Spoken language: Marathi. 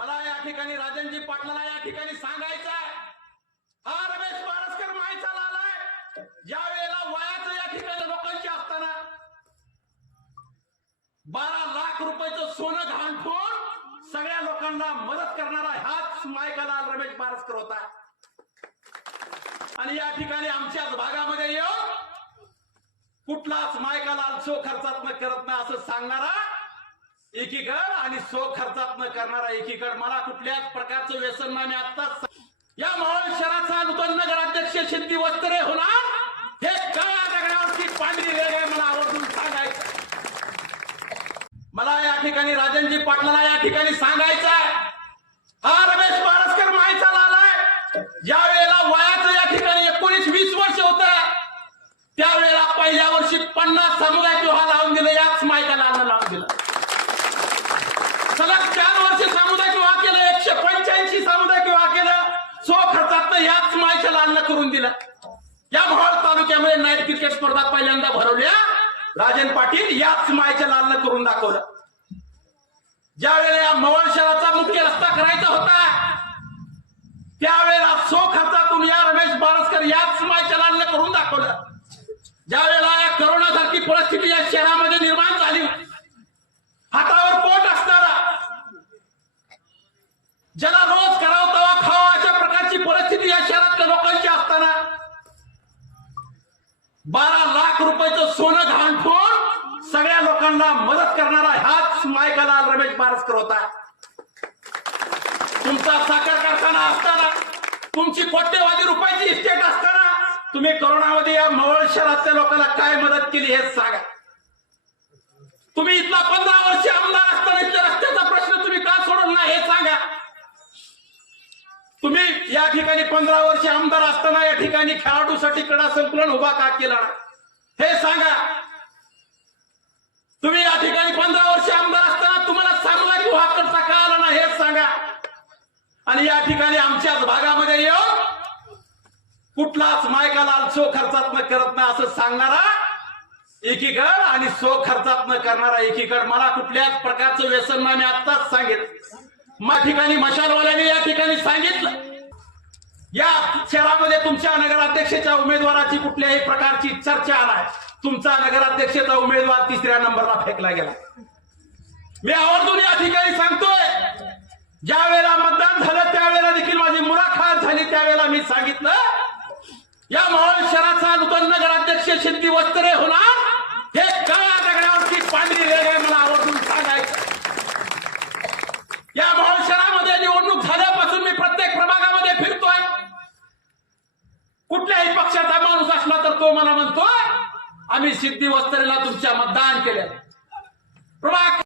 मला या ठिकाणी राजनजी पाटलाला या ठिकाणी सांगायचं आहे, हा रमेश बारसकर मायचा लालाय, ज्या वेळेला वयाचं या ठिकाणी लोकांची असताना 12 लाख रुपयाचं सोनं गहाण ठेवून सगळ्या लोकांना मदत करणारा हाच मायका लाल रमेश बारसकर होता। आणि या ठिकाणी आमच्याच भागामध्ये येऊन कुठलाच मायका लाल सो खर्चात न करत ना असं सांगणारा एकीकड आणि सो खर्चात न करणारा एकीकड, मला कुठल्याच प्रकारचं व्यसन नाही। आताच या मावळ शहराचा नूतन नगराध्यक्ष सिद्धी वस्त्रे होणार हे काळ्या दगडावरची पांढरी रेघ आहे, मला आवर्जून सांगायचं। मला या ठिकाणी राजनजी पाटलाला या ठिकाणी सांगायचं आहे, हा रमेश बारसकर मायचा लालाय, ज्या वेळेला वयाचं या ठिकाणी 19-20 वर्ष होत त्यावेळेला पहिल्या वर्षी 50 सामुदायिक विवाह लावून दिले, याच मायका लालनं लावून दिलं। सलग 4 वर्ष सामुदायिक विवाह केलं, 185 सामुदायिक विवाह केलं, सो खर्चात याच मायच्या लालनं करून दिलं। या मोहोळ तालुक्यामध्ये नाईट क्रिकेट स्पर्धा पहिल्यांदा भरवल्या, राजन पाटील याच मायच्या लालनं करून दाखवलं। ज्या वेळेला या मोहोळ शहराचा मुख्य रस्ता करायचा होता त्यावेळेला सो खर्चातून या रमेश बारसकर याच मायच्या लालनं करून दाखवलं। ज्या वेळेला या कोरोना सारखी परिस्थिती या शहरामध्ये निर्माण झाली, हातावर पोट असणारा, ज्याला रोज करावं तवा खावा अशा प्रकारची परिस्थिती या शहरातल्या लोकांची असताना 12 लाख रुपयाचं सोनं गहाण ठेवून सगळ्या लोकांना मदत करणारा हाच मायका लाल रमेश बारसकर होता। तुमचा साखर कारखाना असताना, तुमची कोट्यवधी रुपयाची इस्टेट असताना तुम्ही कोरोनामध्ये या मोहोळ शहरातल्या लोकांना काय मदत केली हे सांगा। तुम्ही इथला 15 वर्ष आमदार असताना इथल्या रस्त्याचा प्रश्न तुम्ही का सोडवला नाही हे सांगा। तुम्ही या ठिकाणी 15 वर्ष आमदार असताना या ठिकाणी खेळाडूसाठी क्रीडा संकुलन उभा का केला हे सांगा। तुम्ही या ठिकाणी 15 वर्ष आमदार असताना तुम्हाला सामुदायिक विवाह करता का आला नाही हे सांगा। आणि या ठिकाणी आमच्याच भागामध्ये येऊन कुठलाच मायका लाल सो खर्चात न करत ना असं सांगणारा एकीकड आणि सो खर्चात न करणारा एकीकड, मला कुठल्याच प्रकारचं व्यसन नाही। आताच सांगितलं या ठिकाणी मशालवाल्याने या ठिकाणी सांगितलं, या शहरामध्ये तुमच्या नगराध्यक्षाच्या उमेदवाराची कुठल्याही प्रकारची चर्चा नाही, तुमचा नगराध्यक्षाचा उमेदवार 3ऱ्या नंबरला फेकला गेला। मी आवर्जून या ठिकाणी सांगतोय, ज्या वेळेला मतदान झालं त्यावेळेला देखील माझी मुलाखत झाली, त्यावेळेला मी सांगितलं या मोहोळ शहराचा नूतन नगराध्यक्ष सिद्धी वस्त्रे होणार हे काळ्या दगडावरची पांढरी रेघ आहे, मला आवर्जून सांगायचं। या मोहोळ शहरामध्ये निवडणूक झाल्यापासून मी प्रत्येक प्रभागामध्ये फिरतोय, कुठल्याही पक्षाचा माणूस असला तर तो मला म्हणतोय आम्ही सिद्धी वस्त्रेला तुमच्या मतदान केलं। प्रभाग